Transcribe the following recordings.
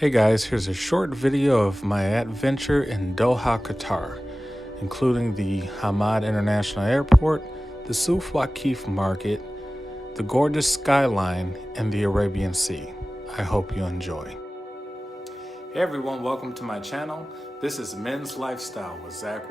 Hey guys, here's a short video of my adventure in Doha, Qatar, including the Hamad International Airport, the Souf Waqif Market, the gorgeous Skyline, and the Arabian Sea. I hope you enjoy. Hey everyone, welcome to my channel. This is Men's Lifestyle with ZACK.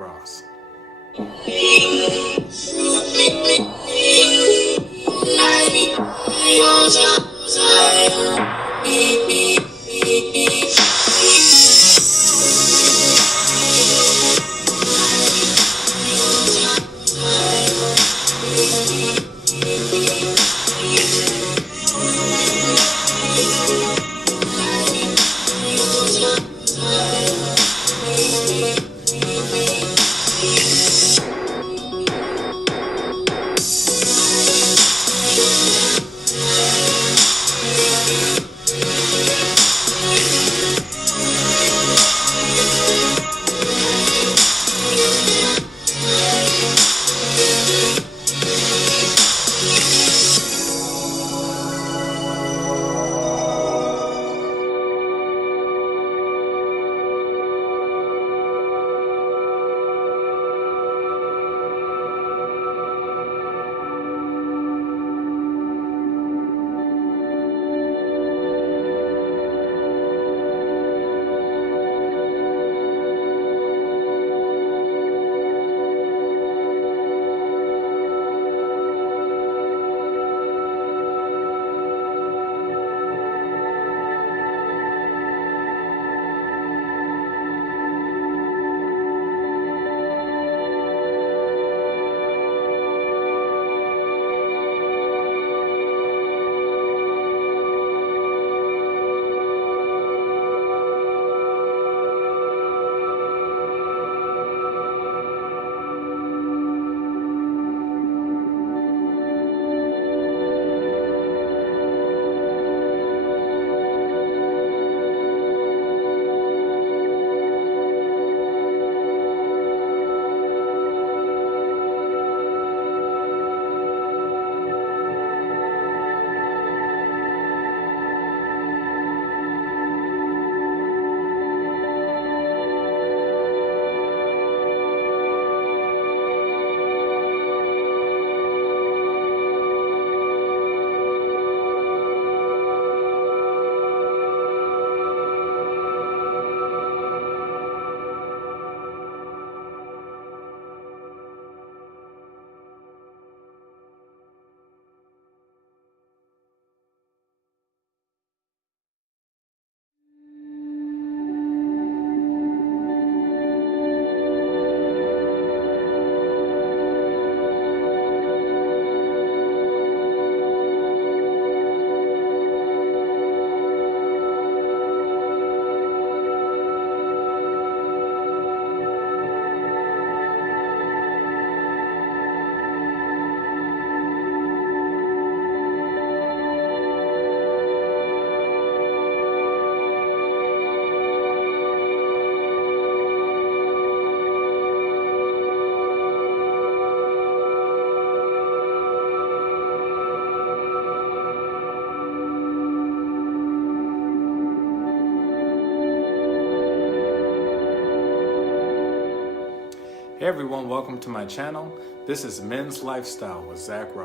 Hey everyone, welcome to my channel. This is Men's Lifestyle with ZACK.